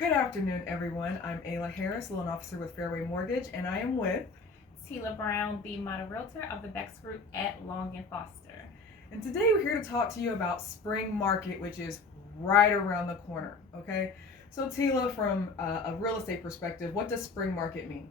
Good afternoon, everyone. I'm Ayla Harris, loan officer with Fairway Mortgage, and I am with Ayla Brown, the model realtor of the Bex Group at Long and Foster. And today we're here to talk to you about spring market, which is right around the corner. Okay, so Tila, from a real estate perspective, what does spring market mean?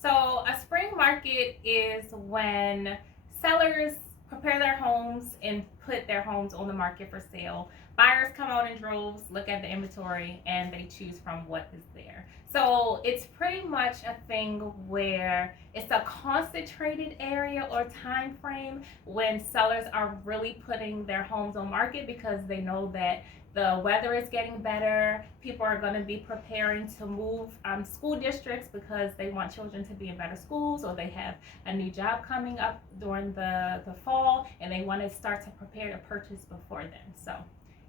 So a spring market is when sellers prepare their homes and put their homes on the market for sale. Buyers come out in droves, look at the inventory, and they choose from what is there. So it's pretty much a thing where it's a concentrated area or time frame when sellers are really putting their homes on market because they know that the weather is getting better. People are going to be preparing to move school districts because they want children to be in better schools, or they have a new job coming up during the fall and they want to start to prepare to purchase before then. So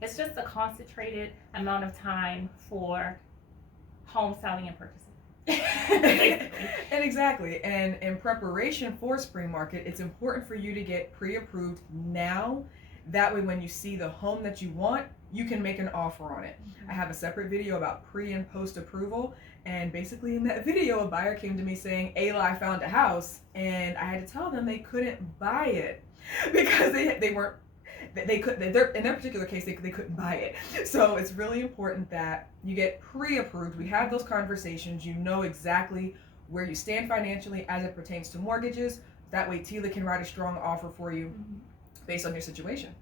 it's just a concentrated amount of time for home selling and purchasing. And exactly. And in preparation for spring market, it's important for you to get pre-approved now. That way, when you see the home that you want, you can make an offer on it. I have a separate video about pre and post approval. And basically in that video, a buyer came to me saying, Ayla, I found a house. And I had to tell them they couldn't buy it because they weren't, they couldn't, in their particular case, they couldn't buy it. So it's really important that you get pre-approved. We have those conversations. You know exactly where you stand financially as it pertains to mortgages. That way Tila can write a strong offer for you based on your situation.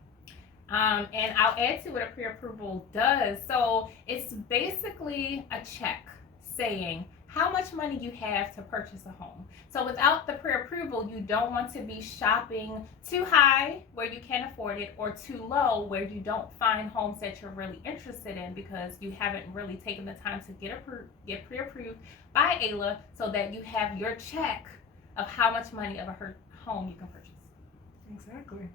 And I'll add to what a pre-approval does. So it's basically a check saying how much money you have to purchase a home. So without the pre-approval, you don't want to be shopping too high where you can't afford it or too low where you don't find homes that you're really interested in because you haven't really taken the time to get pre-approved by Ayla so that you have your check of how much money of a home you can purchase. Exactly.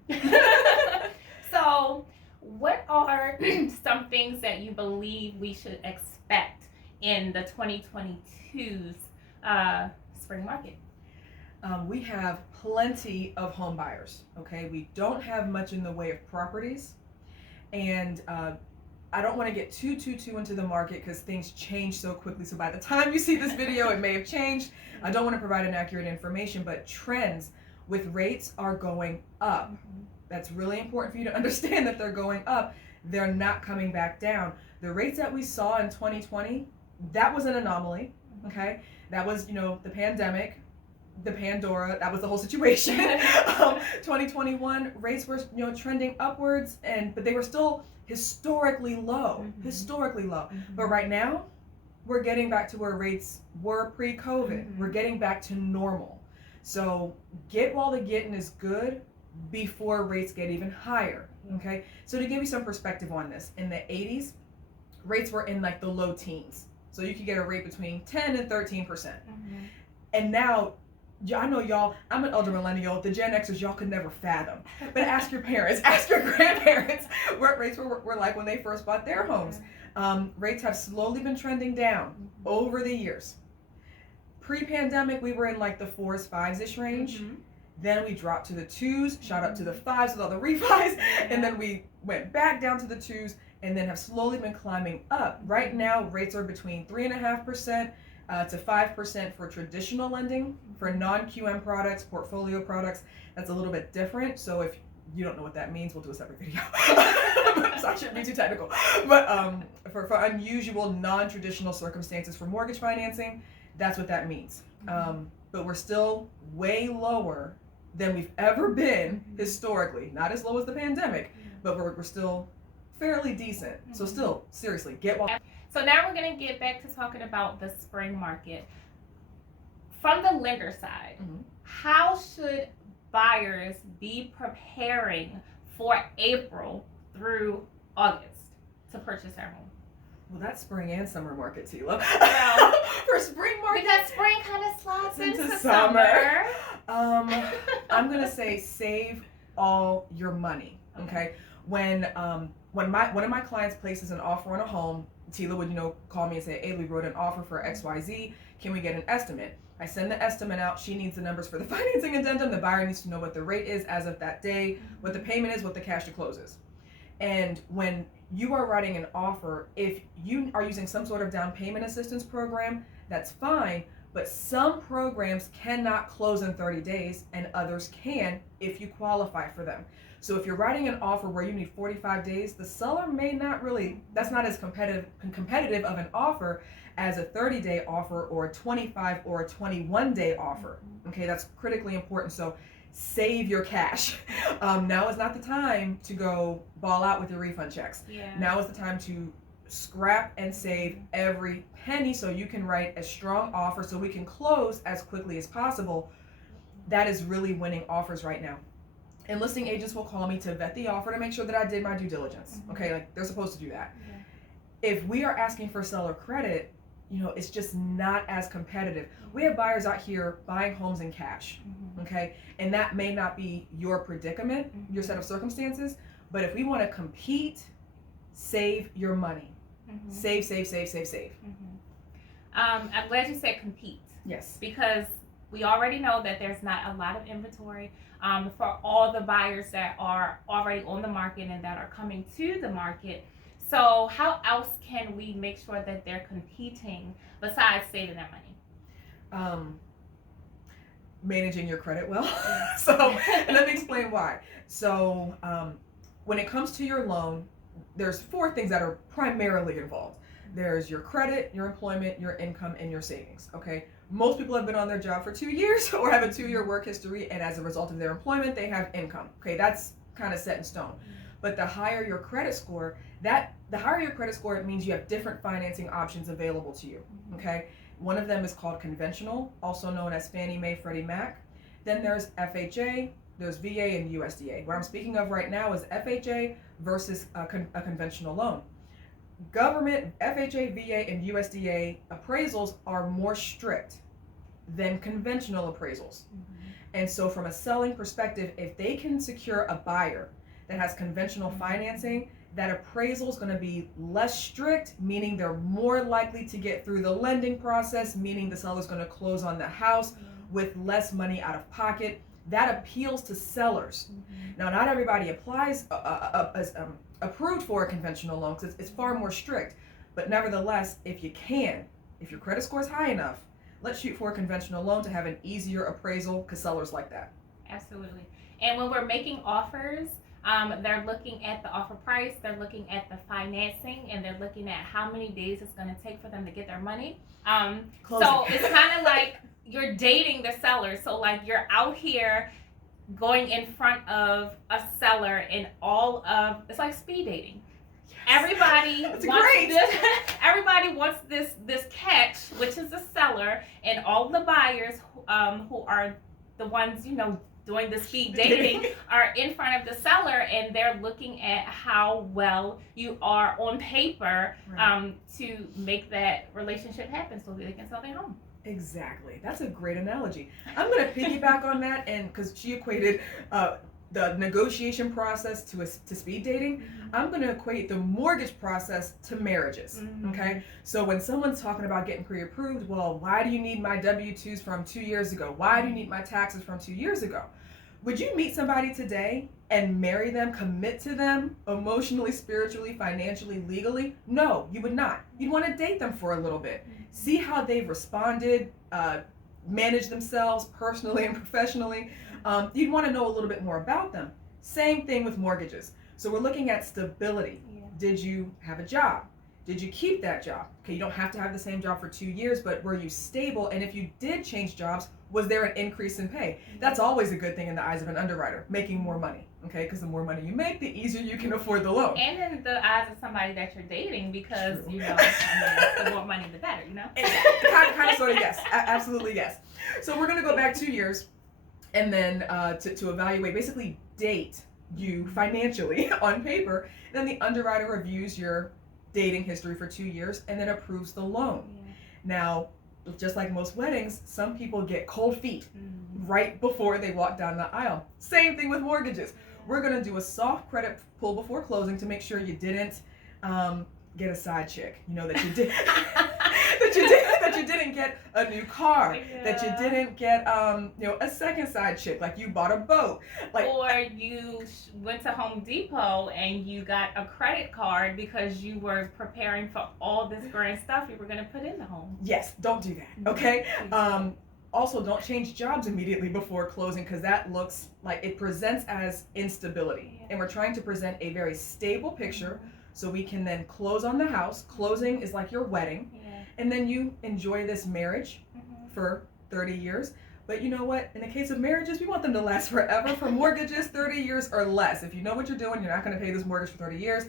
So, what are some things that you believe we should expect in the 2022's spring market? We have plenty of home buyers. Okay, we don't have much in the way of properties, and I don't want to get too into the market because things change so quickly. So by the time you see this video, it may have changed. I don't want to provide inaccurate information, but trends with rates are going up. That's really important for you to understand that they're going up. They're not coming back down. The rates that we saw in 2020, that was an anomaly, okay? That was, the pandemic, the Pandora, that was the whole situation. 2021 rates were, trending upwards, but they were still historically low, But right now, we're getting back to where rates were pre-COVID. We're getting back to normal. So get while the getting is good before rates get even higher, okay? So to give you some perspective on this, in the 80s, rates were in like the low teens. So you could get a rate between 10 and 13%. And now, I know y'all, I'm an elder millennial, the Gen Xers, y'all could never fathom. But ask your parents, ask your grandparents what rates were like when they first bought their homes. Rates have slowly been trending down over the years. Pre-pandemic, we were in like the 4s, 5s-ish range. Then we dropped to the 2s, shot up to the 5s with all the refis, and then we went back down to the 2s, and then have slowly been climbing up. Right now, rates are between 3.5% to 5% for traditional lending. For non-QM products, portfolio products, that's a little bit different. So if you don't know what that means, we'll do a separate video. So I shouldn't be too technical. But for unusual, non-traditional circumstances for mortgage financing, that's what that means. But we're still way lower than we've ever been historically. Not as low as the pandemic, but we're still fairly decent. So still, seriously, get one. So now we're going to get back to talking about the spring market. From the lender side, how should buyers be preparing for April through August to purchase their home? Well, that's spring and summer market, Tila. Well, for spring market, because spring kind of slides into summer. I'm gonna say save all your money. Okay, when one of my clients places an offer on a home, Tila would call me and say, "Hey, we wrote an offer for XYZ. Can we get an estimate?" I send the estimate out. She needs the numbers for the financing addendum. The buyer needs to know what the rate is as of that day, what the payment is, what the cash to close is. And when you are writing an offer. If you are using some sort of down payment assistance program, that's fine, but some programs cannot close in 30 days and others can if you qualify for them. So if you're writing an offer where you need 45 days, the seller may not really, that's not as competitive of an offer as a 30-day offer or a 25 or a 21-day offer. Okay, that's critically important. So save your cash. Now is not the time to go ball out with your refund checks. Yeah. Now is the time to scrap and save every penny so you can write a strong offer so we can close as quickly as possible. That is really winning offers right now. And listing agents will call me to vet the offer to make sure that I did my due diligence. Okay, like they're supposed to do that. Yeah. If we are asking for seller credit, it's just not as competitive. We have buyers out here buying homes in cash, okay? And that may not be your predicament, your set of circumstances, but if we want to compete, save your money. Save. I'm glad you said compete. Yes. Because we already know that there's not a lot of inventory for all the buyers that are already on the market and that are coming to the market. So how else can we make sure that they're competing besides saving their money? Managing your credit well. So let me explain why. So when it comes to your loan, there's 4 things that are primarily involved. There's your credit, your employment, your income, and your savings. Okay. Most people have been on their job for 2 years or have a 2-year work history, and as a result of their employment, they have income. Okay, that's kind of set in stone. But the higher your credit score, it means you have different financing options available to you. Okay, one of them is called conventional, also known as Fannie Mae, Freddie Mac. Then there's FHA, there's VA, and USDA. What I'm speaking of right now is FHA versus a conventional loan. Government, FHA, VA, and USDA appraisals are more strict than conventional appraisals. And so from a selling perspective, if they can secure a buyer that has conventional financing, that appraisal is going to be less strict, meaning they're more likely to get through the lending process, meaning the seller's going to close on the house with less money out of pocket. That appeals to sellers. Now, not everybody applies approved for a conventional loan because it's far more strict. But nevertheless, if your credit score is high enough, let's shoot for a conventional loan to have an easier appraisal because sellers like that. Absolutely. And when we're making offers, they're looking at the offer price, they're looking at the financing, and they're looking at how many days it's going to take for them to get their money. So it's kind of like you're dating the seller. So like you're out here going in front of a seller in it's like speed dating. Everybody wants this catch, which is the seller, and all the buyers who are the ones doing the speed dating are in front of the seller, and they're looking at how well you are on paper to make that relationship happen so that they can sell their home. Exactly. That's a great analogy. I'm going to piggyback on that, and because she equated the negotiation process to speed dating, I'm going to equate the mortgage process to marriages. Okay? So when someone's talking about getting pre-approved, well, why do you need my W-2s from 2 years ago? Why do you need my taxes from 2 years ago? Would you meet somebody today and marry them, commit to them emotionally, spiritually, financially, legally? No, you would not. You'd want to date them for a little bit. See how they've responded, manage themselves personally and professionally. You'd want to know a little bit more about them. Same thing with mortgages. So we're looking at stability. Did you have a job? Did you keep that job? Okay, you don't have to have the same job for 2 years, but were you stable? And if you did change jobs, was there an increase in pay? That's always a good thing in the eyes of an underwriter, making more money, okay? Because the more money you make, the easier you can afford the loan. And in the eyes of somebody that you're dating, because, the more money, the better, Kind of, sort of, yes. Absolutely, yes. So we're going to go back 2 years and then to evaluate, basically date you financially on paper. Then the underwriter reviews your dating history for 2 years and then approves the loan. Now, just like most weddings, some people get cold feet right before they walk down the aisle. Same thing with mortgages. We're going to do a soft credit pull before closing to make sure you didn't get a side chick. That you you didn't get a new car, that you didn't get a second side chick, like you bought a boat, like, or you went to Home Depot and you got a credit card because you were preparing for all this grand stuff you were going to put in the home. Yes, don't do that, okay? Also, don't change jobs immediately before closing, because that looks like it presents as instability. And we're trying to present a very stable picture so we can then close on the house. Closing is like your wedding. And then you enjoy this marriage for 30 years. But you know what? In the case of marriages, we want them to last forever. For mortgages, 30 years or less. If you know what you're doing, you're not going to pay this mortgage for 30 years.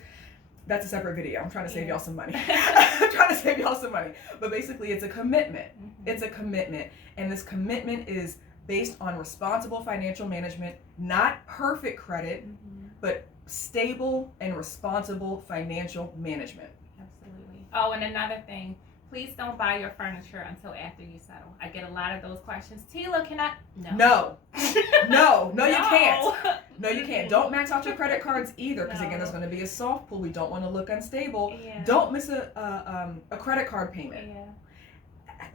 That's a separate video. I'm trying to save y'all some money. I'm trying to save y'all some money. But basically, it's a commitment. It's a commitment. And this commitment is based on responsible financial management, not perfect credit, but stable and responsible financial management. Absolutely. Oh, and another thing, please don't buy your furniture until after you settle. I get a lot of those questions. Tila, can I? No. No, you can't. No, you can't. Don't max out your credit cards either, because again, there's going to be a soft pull. We don't want to look unstable. Don't miss a credit card payment.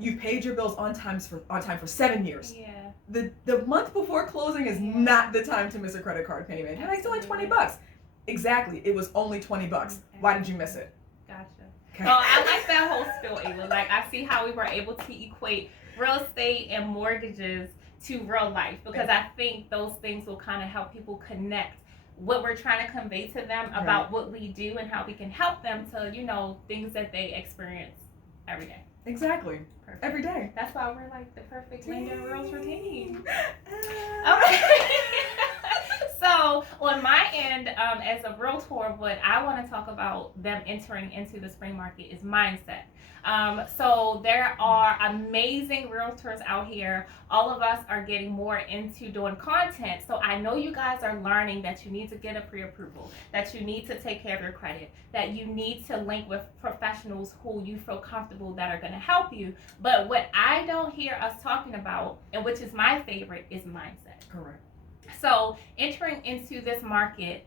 You've paid your bills on time for 7 years. The month before closing is not the time to miss a credit card payment. You're like, it's only $20. Exactly. It was only $20. Why did you miss it? Gotcha. Okay. Oh, I like that whole spiel, Ayla. Like, I see how we were able to equate real estate and mortgages to real life, because I think those things will kind of help people connect what we're trying to convey to them about what we do and how we can help them to, things that they experience every day. Exactly. Perfect. Every day. That's why we're like the perfect lender realtor team. Okay. So on my end, as a realtor, what I want to talk about them entering into the spring market is mindset. So there are amazing realtors out here. All of us are getting more into doing content. So I know you guys are learning that you need to get a pre-approval, that you need to take care of your credit, that you need to link with professionals who you feel comfortable that are going to help you. But what I don't hear us talking about, and which is my favorite, is mindset. Correct. So entering into this market,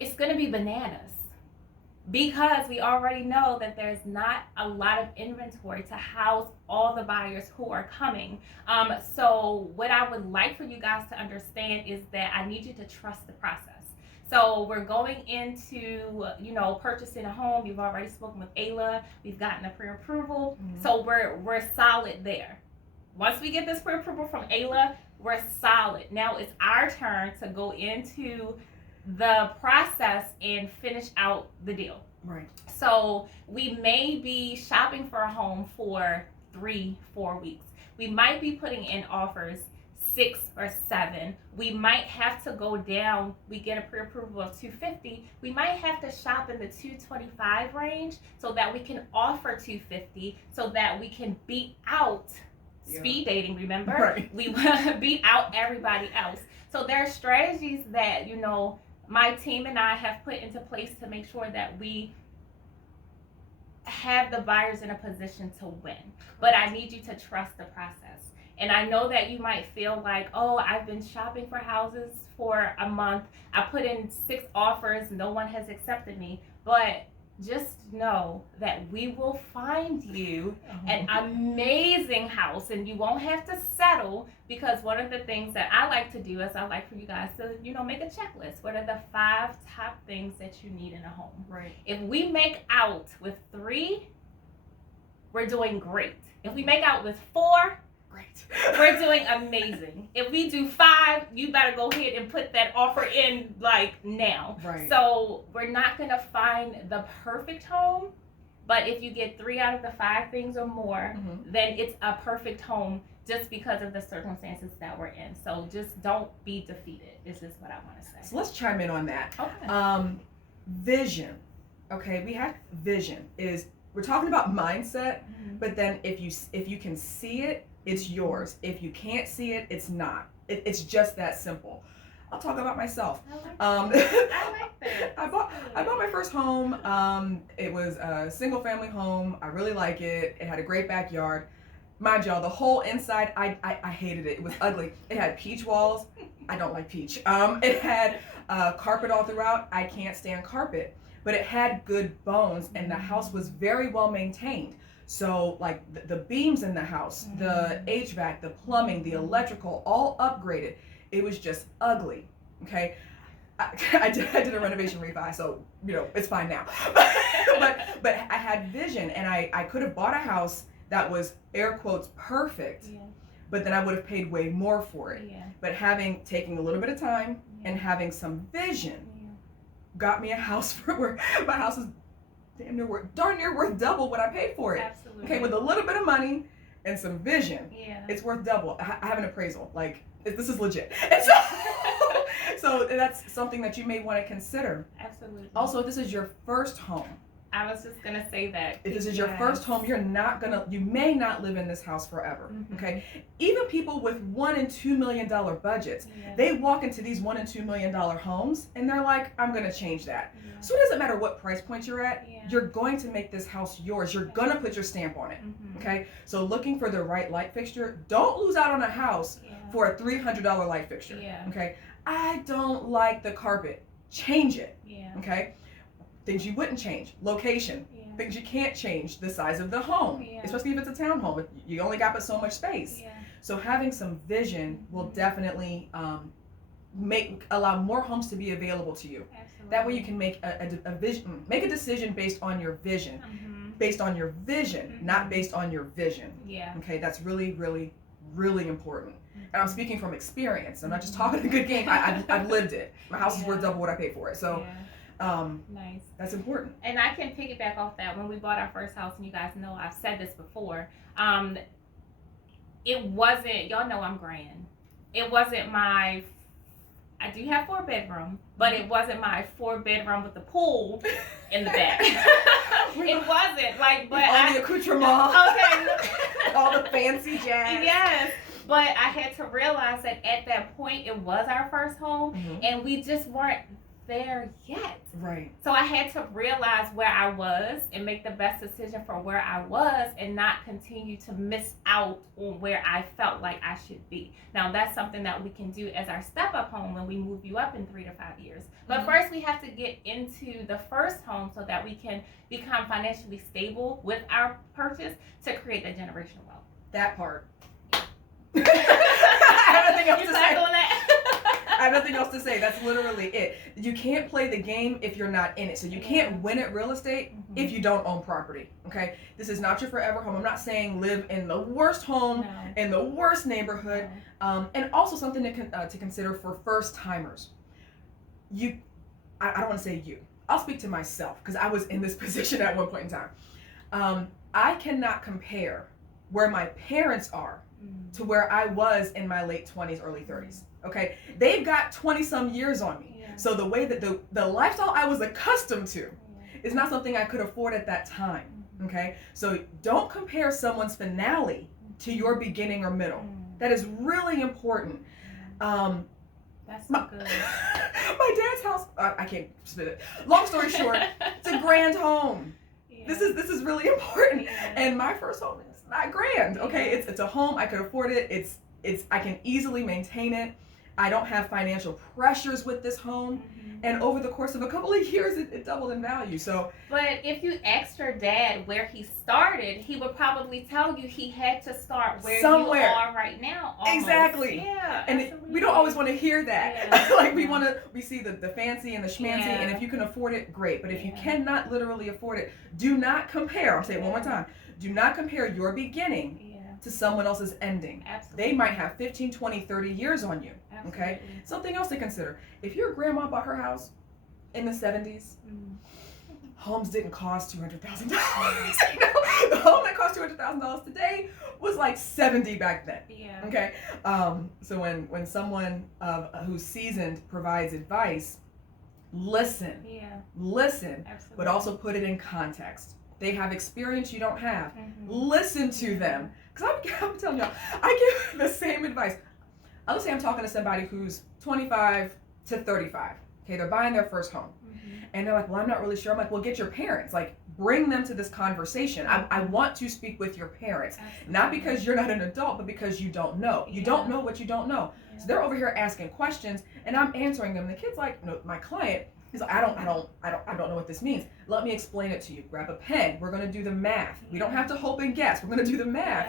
it's going to be bananas, because we already know that there's not a lot of inventory to house all the buyers who are coming. So what I would like for you guys to understand is that I need you to trust the process. So we're going into, purchasing a home. You've already spoken with Ayla. We've gotten a pre-approval. So we're solid there. Once we get this pre-approval from Ayla, we're solid. Now it's our turn to go into the process and finish out the deal. Right. So we may be shopping for a home for 3-4 weeks. We might be putting in offers 6 or 7. We might have to go down. We get a pre-approval of $250. We might have to shop in the $225 range so that we can offer $250, so that we can beat out speed dating, remember? Right. We beat out everybody else. So there are strategies that, my team and I have put into place to make sure that we have the buyers in a position to win. But I need you to trust the process. And I know that you might feel like, oh, I've been shopping for houses for a month. I put in 6 offers. No one has accepted me. But just know that we will find you an amazing house, and you won't have to settle, because one of the things that I like to do is I like for you guys to, make a checklist. What are the 5 top things that you need in a home? Right. If we make out with 3, we're doing great. If we make out with 4, Great. we're doing amazing. If we do 5, you better go ahead and put that offer in now. Right. So we're not going to find the perfect home, but if you get 3 out of the 5 things or more, then it's a perfect home, just because of the circumstances that we're in. So just don't be defeated. This is what I want to say. So let's chime in on that. Okay. Vision. Okay, we have vision. We're talking about mindset, but then if you can see it, it's yours. If you can't see it, it's not. It's just that simple. I'll talk about myself. I like that. I bought my first home. It was a single family home. I really like it. It had a great backyard. Mind y'all, the whole inside, I hated it. It was ugly. It had peach walls. I don't like peach. It had carpet all throughout. I can't stand carpet. But it had good bones, and the house was very well maintained. So like the beams in the house, the HVAC, the plumbing, the electrical, all upgraded. It was just ugly. Okay. I did a renovation refi, so it's fine now. but I had vision, and I could have bought a house that was air quotes perfect, but then I would have paid way more for it. But taking a little bit of time and having some vision got me a house where my house is darn near worth double what I paid for it. Absolutely. Okay, with a little bit of money and some vision, it's worth double. I have an appraisal. Like, this is legit. And so that's something that you may want to consider. Absolutely. Also, if this is your first home. I was just gonna say that. If this is your first home, you may not live in this house forever. Okay. Even people with $1 and $2 million budgets, they walk into these $1 and $2 million homes and they're like, I'm gonna change that. So it doesn't matter what price point you're at, you're going to make this house yours. You're gonna put your stamp on it. Okay. So looking for the right light fixture. Don't lose out on a house for a $300 light fixture. Okay. I don't like the carpet. Change it. Okay. Things you wouldn't change. Location. Things you can't change. The size of the home. Especially if it's a townhome. You only got but so much space. So having some vision will definitely allow more homes to be available to you. Absolutely. That way you can make make a decision based on your vision. Based on your vision, not based on your vision. Okay, that's really, really, really important. And I'm speaking from experience. I'm not just talking a good game. I've lived it. My house is worth double what I paid for it. So nice. That's important. And I can piggyback off that. When we bought our first house, and you guys know I've said this before, it wasn't, y'all know I'm grand. It wasn't I do have 4 bedroom, but it wasn't my 4 bedroom with the pool in the back. It wasn't but all the accoutrement. Okay. All the fancy jazz. Yes. But I had to realize that at that point it was our first home, and we just weren't there yet. Right. So I had to realize where I was and make the best decision for where I was, and not continue to miss out on where I felt like I should be. Now that's something that we can do as our step up home when we move you up in 3 to 5 years. But first we have to get into the first home so that we can become financially stable with our purchase to create that generational wealth. That part. I have nothing else to say. On that? I have nothing else to say. That's literally it. You can't play the game if you're not in it. So you can't win at real estate if you don't own property. Okay? This is not your forever home. I'm not saying live in the worst home, in the worst neighborhood. And also something to consider for first timers. I don't want to say you. I'll speak to myself because I was in this position at one point in time. I cannot compare where my parents are to where I was in my late 20s, early 30s. Okay, they've got 20 some years on me. So the way that the lifestyle I was accustomed to is not something I could afford at that time. Okay, so don't compare someone's finale to your beginning or middle. That is really important. That's so good. My dad's house, I can't spit it. Long story short, it's a grand home. This is really important. And my first home is not grand. Okay, it's a home, I could afford it. It's I can easily maintain it. I don't have financial pressures with this home. And over the course of a couple of years, it doubled in value. So, but if you asked your dad where he started, he would probably tell you he had to start where somewhere. You are right now. Almost. Exactly. Yeah. And we don't always want to hear that. Like we see the fancy and the schmancy, and if you can afford it, great. But if you cannot literally afford it, do not compare. I'll say it one more time. Do not compare your beginning to someone else's ending. Absolutely. They might have 15, 20, 30 years on you. Absolutely. Okay? Something else to consider. If your grandma bought her house in the 70s, homes didn't cost $200,000. The home that cost $200,000 today was like 70 back then. Yeah. Okay? So when someone who's seasoned provides advice, listen. Listen. Absolutely. But also put it in context. They have experience you don't have. Listen to them. Because I'm telling y'all, I give the same advice. Let's say I'm talking to somebody who's 25 to 35. Okay, they're buying their first home. And they're like, well, I'm not really sure. I'm like, well, get your parents. Like, bring them to this conversation. I want to speak with your parents. Not because you're not an adult, but because you don't know. You don't know what you don't know. So they're over here asking questions, and I'm answering them. The kid's like, no, my client, He's like, I don't know what this means. Let me explain it to you. Grab a pen. We're going to do the math. We don't have to hope and guess. We're going to do the math.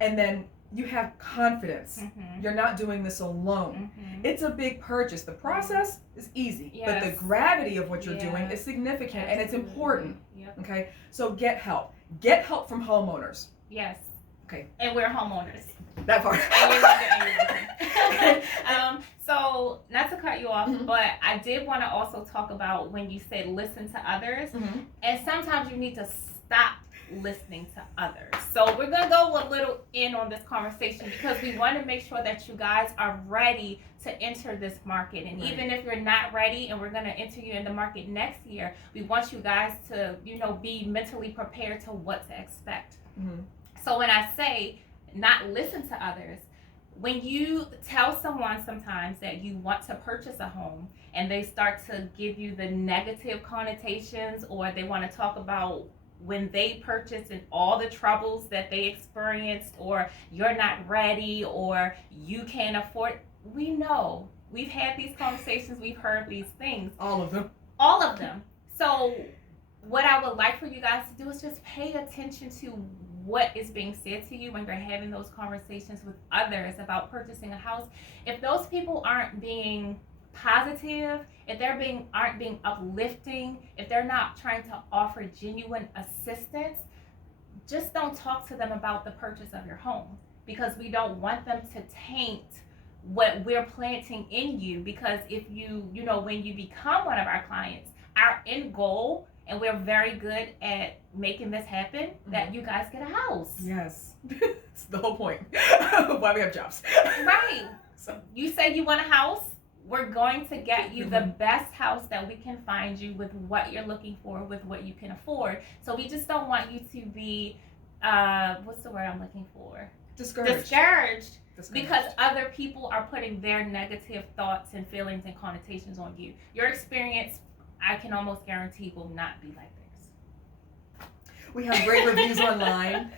And then you have confidence. You're not doing this alone. It's a big purchase. The process is easy, but the gravity of what you're doing is significant and it's important. Okay, so get help. Get help from homeowners. Yes. Okay. And we're homeowners. That part. So not to cut you off, but I did want to also talk about when you said listen to others, and sometimes you need to stop listening to others. So we're gonna go a little in on this conversation because we want to make sure that you guys are ready to enter this market. And even if you're not ready and we're gonna enter you in the market next year, we want you guys to, be mentally prepared to what to expect. So when I say not listen to others, when you tell someone sometimes that you want to purchase a home and they start to give you the negative connotations, or they want to talk about when they purchased and all the troubles that they experienced, or you're not ready, or you can't afford, we know. We've had these conversations, we've heard these things. All of them. All of them. So what I would like for you guys to do is just pay attention to what is being said to you when you're having those conversations with others about purchasing a house. If those people aren't being positive, if they're aren't being uplifting, if they're not trying to offer genuine assistance, just don't talk to them about the purchase of your home, because we don't want them to taint what we're planting in you. Because if when you become one of our clients, our end goal, and we're very good at making this happen, that you guys get a house. Yes. It's the whole point. Why we have jobs. Right. So you say you want a house, we're going to get you the best house that we can find you with what you're looking for, with what you can afford. So we just don't want you to be, what's the word I'm looking for? Discouraged. Because other people are putting their negative thoughts and feelings and connotations on you. Your experience, I can almost guarantee, will not be like theirs. We have great reviews online.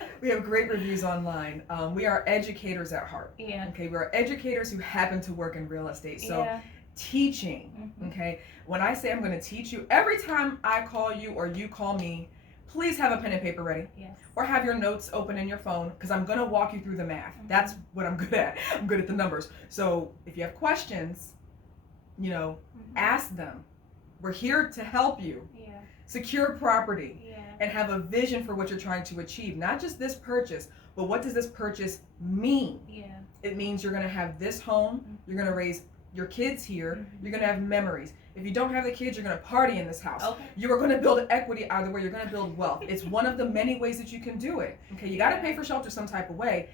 We are educators at heart. Yeah. Okay, we are educators who happen to work in real estate. So teaching, okay? When I say I'm going to teach you, every time I call you or you call me, please have a pen and paper ready. Yes. Or have your notes open in your phone, because I'm going to walk you through the math. That's what I'm good at. I'm good at the numbers. So if you have questions, ask them. We're here to help you secure property and have a vision for what you're trying to achieve. Not just this purchase, but what does this purchase mean? It means you're going to have this home, you're going to raise your kids here, you're going to have memories. If you don't have the kids, you're going to party in this house. You are going to build equity either way. You're going to build wealth. It's one of the many ways that you can do it. Okay, you got to pay for shelter some type of way.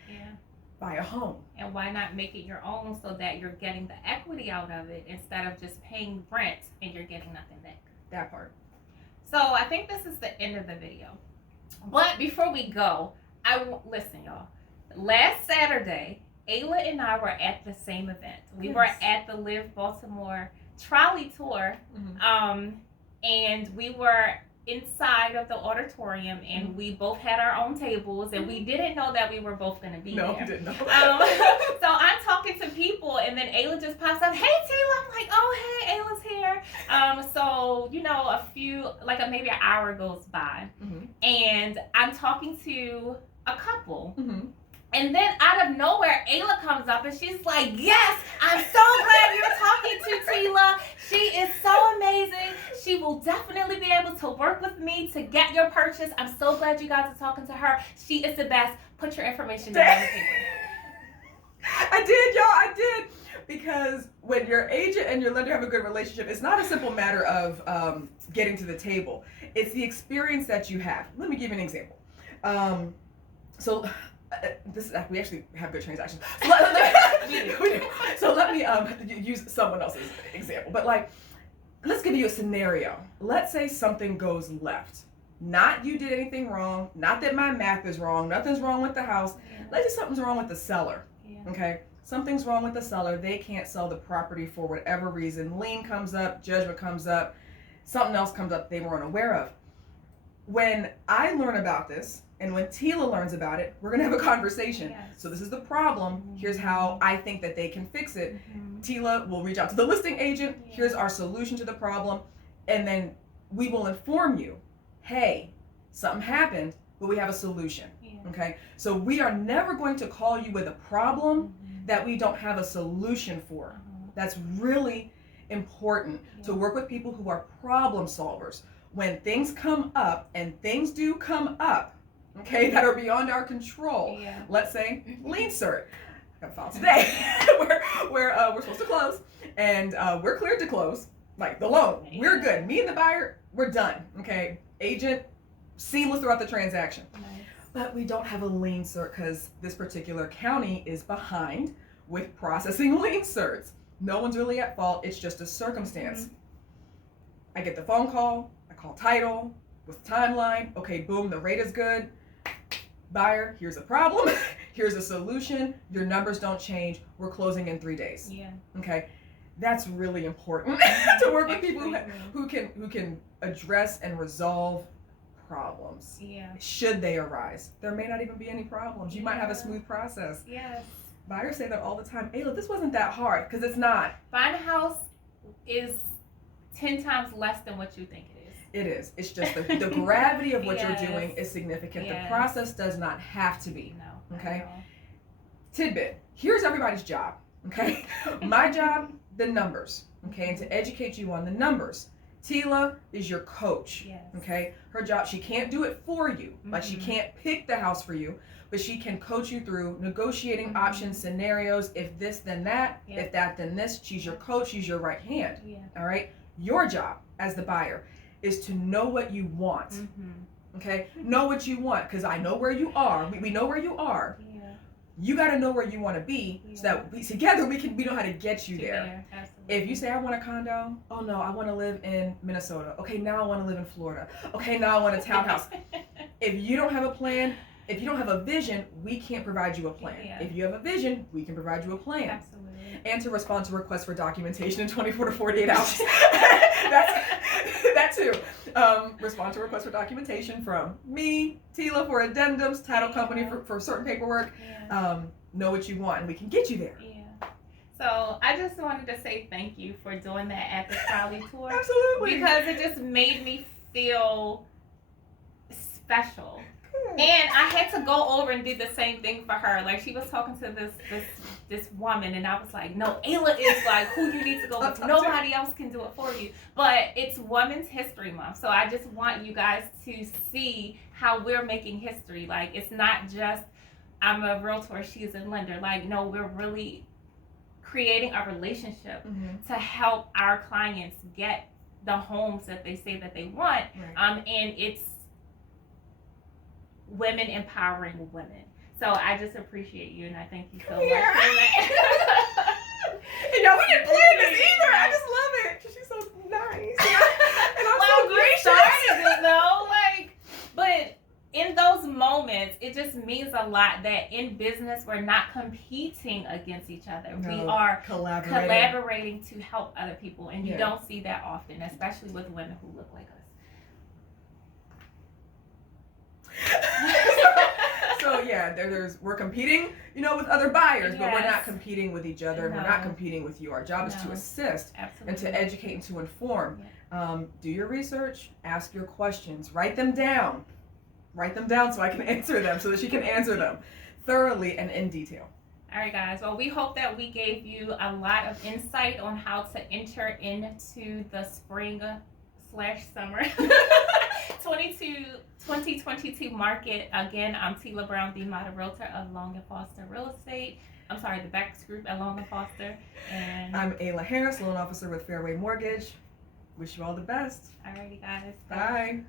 Buy a home. And why not make it your own, so that you're getting the equity out of it instead of just paying rent and you're getting nothing back. That part. So I think this is the end of the video. But before we go, listen, y'all. Last Saturday, Ayla and I were at the same event. We were at the Live Baltimore trolley tour, and we were inside of the auditorium, and we both had our own tables, and we didn't know that we were both going to be there. No, we didn't know. So I'm talking to people, and then Ayla just pops up, "Hey, Taylor." I'm like, "Oh, hey, Ayla's here." So a few, maybe an hour goes by, and I'm talking to a couple. And then out of nowhere, Ayla comes up and she's like, "Yes, I'm so glad you're talking to Tila. She is so amazing. She will definitely be able to work with me to get your purchase. I'm so glad you guys are talking to her. She is the best. Put your information down on the paper." I did. Because when your agent and your lender have a good relationship, it's not a simple matter of getting to the table. It's the experience that you have. Let me give you an example. We actually have good transactions. So let me use someone else's example. But let's give you a scenario. Let's say something goes left. Not you did anything wrong. Not that my math is wrong. Nothing's wrong with the house. Let's say something's wrong with the seller. Okay? Something's wrong with the seller. They can't sell the property for whatever reason. Lien comes up. Judgment comes up. Something else comes up they weren't aware of. When I learn about this, and when Tila learns about it, we're going to have a conversation. So this is the problem. Here's how I think that they can fix it. Tila will reach out to the listing agent. Here's our solution to the problem. and then we will inform you, hey, something happened, but we have a solution. Okay, so we are never going to call you with a problem that we don't have a solution for. That's really important to work with people who are problem solvers. When things come up, and things do come up, okay, that are beyond our control. Let's say lien cert. I got a file today where we're supposed to close, and we're cleared to close, like the loan. We're good. Me and the buyer, we're done. Okay, agent, seamless throughout the transaction. But we don't have a lien cert because this particular county is behind with processing lien certs. No one's really at fault. It's just a circumstance. I get the phone call. I call title with timeline. Okay, boom, the rate is good. Buyer, here's a problem. Here's a solution. Your numbers don't change. We're closing in 3 days. Okay, that's really important to work with people who can address and resolve problems. Should they arise, there may not even be any problems. You might have a smooth process. Buyers say that all the time. Ayla, this wasn't that hard, because it's not. Buying a house is 10 times less than what you think it is. It is. It's just the gravity of what you're doing is significant. The process does not have to be. Okay. Tidbit. Here's everybody's job. Okay. My job, the numbers. Okay, and to educate you on the numbers. Tila is your coach. Okay, her job, she can't do it for you. Like, she can't pick the house for you, but she can coach you through negotiating options, scenarios. If this, then that. If that, then this. She's your coach. She's your right hand. All right. Your job as the buyer is to know what you want. Okay, know what you want, because I know where you are. We know where you are. You got to know where you want to be, so that together we know how to get you there. If you say, I want a condo, oh no, I want to live in Minnesota. Okay, now I want to live in Florida. Okay, now I want a townhouse. If you don't have a plan, if you don't have a vision, we can't provide you a plan. If you have a vision, we can provide you a plan. Absolutely. And to respond to requests for documentation in 24 to 48 hours. That too. Respond to requests for documentation from me, Tila for addendums, title company for certain paperwork. Know what you want, and we can get you there. So I just wanted to say thank you for doing that at the Crowley tour. Absolutely. Because it just made me feel special. And I had to go over and do the same thing for her. Like, she was talking to this woman, and I was like, no, Ayla is like who you need to go with. Nobody else can do it for you. But it's Women's History Month, so I just want you guys to see how we're making history. Like, it's not just I'm a realtor, she's a lender. Like, no, we're really creating a relationship to help our clients get the homes that they say that they want. And it's women empowering women. So I just appreciate you, and I thank you so much for that. And y'all, we didn't plan this either. I just love it. She's so nice. And I'm so gracious. Started it though, but in those moments, it just means a lot that in business we're not competing against each other. No, we are collaborating to help other people, and you don't see that often, especially with women who look like us. So we're competing, with other buyers, but we're not competing with each other, and we're not competing with you. Our job is to assist and to educate and to inform. Do your research, ask your questions, write them down so I can answer them, so that she can answer them thoroughly and in detail. All right, guys. Well, we hope that we gave you a lot of insight on how to enter into the spring/summer 2022 market. Again, I'm Tila Brown, the model realtor of Long & Foster Real Estate. I'm sorry, the Backs Group at Long & Foster. And I'm Ayla Harris, loan officer with Fairway Mortgage. Wish you all the best. All righty, guys. Bye.